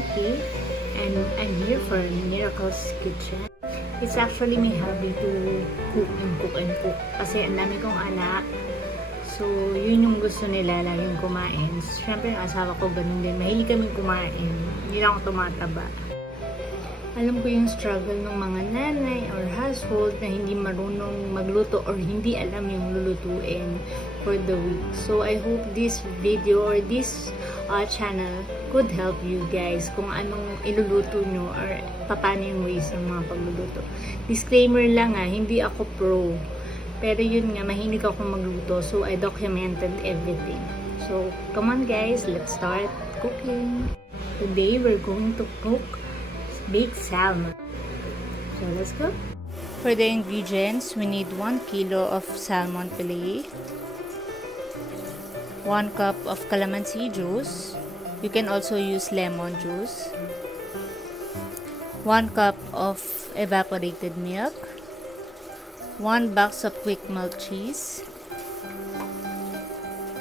Nikki, and I'm here for Miracle's Kitchen. It's actually my hobby to cook and cook. Kasi ang dami kong anak. So, yun yung gusto nila, laging kumain. Siyempre, yung asawa ko ganun din. Mahilig kami kumain. Hindi lang ako tumataba. Alam ko yung struggle ng mga nanay or household na hindi marunong magluto or hindi alam yung lulutuin for the week. So, I hope this video or this channel could help you guys kung anong iluluto nyo or paano yung ways ng mga pagluluto. Disclaimer lang hindi ako pro. Pero yun nga, mahilig ako magluto. So, I documented everything. So, come on guys, let's start cooking. Today, we're going to cook baked salmon. So let's go. For the ingredients, we need 1 kilo of salmon fillet, 1 cup of calamansi juice. You can also use lemon juice, 1 cup of evaporated milk, 1 box of quick melt cheese,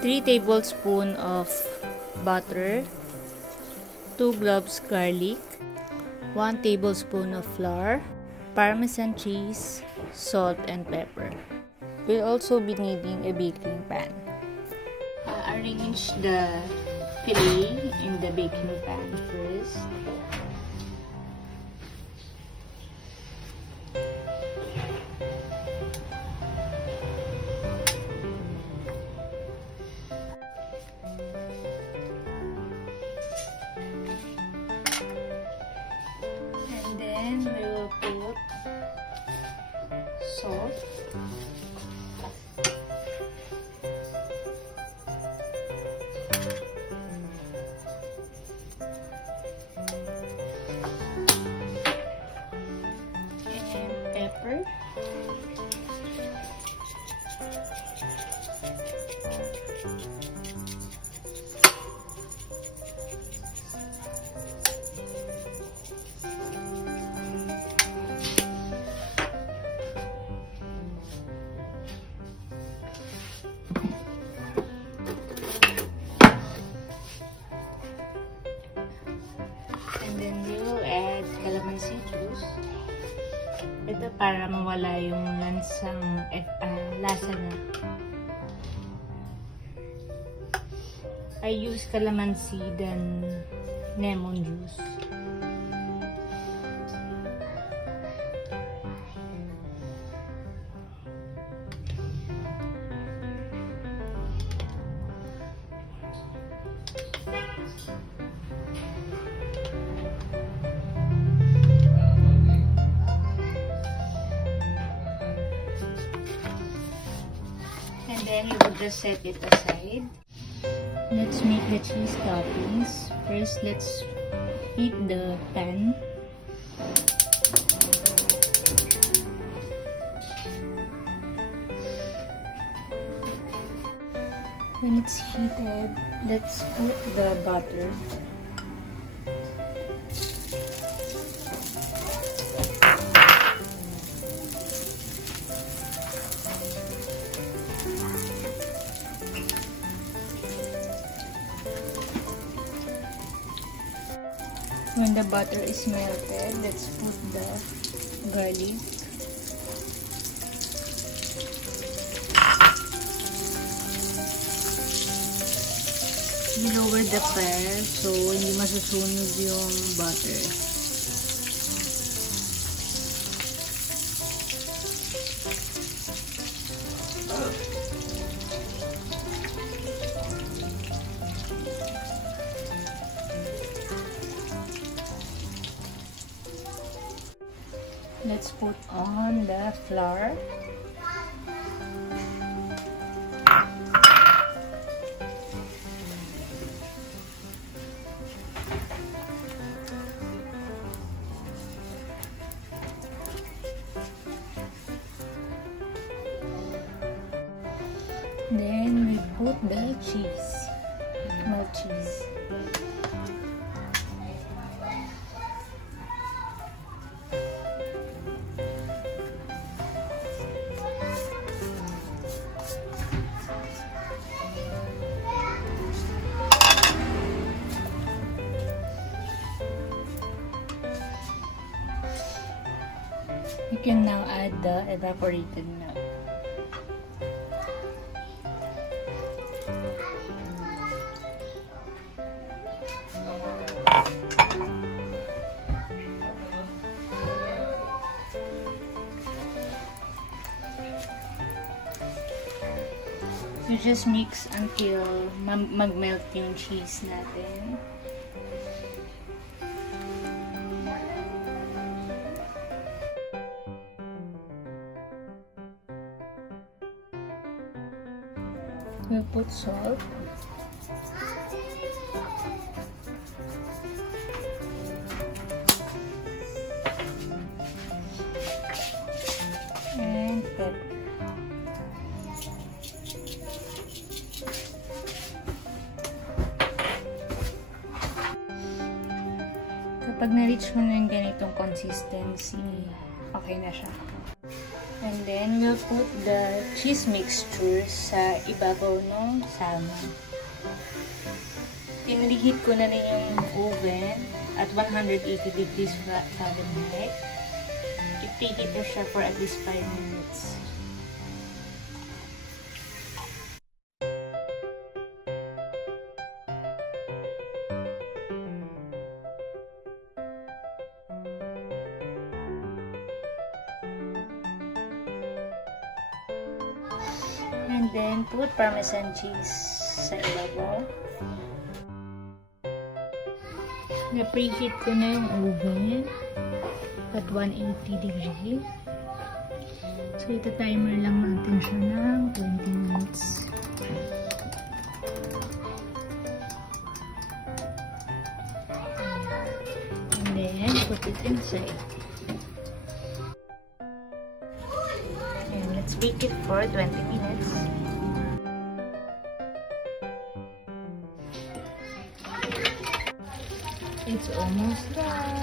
3 tablespoons of butter, 2 cloves garlic, 1 tablespoon of flour, Parmesan cheese, salt, and pepper. We'll also be needing a baking pan. Arrange the fillet in the baking pan first. We will put salt, and pepper, then we will add calamansi juice. Ito para mawala yung lasa na. I use calamansi than lemon juice. And then you will just set it aside. Let's make the cheese toppings. First, let's heat the pan. When it's heated, let's put the butter. When the butter is melted, let's put the garlic. Lower the fire so hindi masusunog yung butter. Let's put on the flour. Then we put the cheese, melt cheese. You can now add the evaporated milk. You just mix until mag-melt yung cheese natin. We'll put salt. And pepper. Kapag na-reach mo na yung ganitong consistency, okay na siya. And then, we'll put the cheese mixture sa ibabaw ng salmon. Pinreheat ko na rin yung oven at 180 degrees Fahrenheit. I-preheat na siya for at least 5 minutes. And then, put Parmesan cheese sa ibabaw. Na-preheat ko na yung oven at 180 degree. So, ita-timer lang natin siya ng 20 minutes. And then, put it inside. And let's bake it for 20 minutes. It's almost done.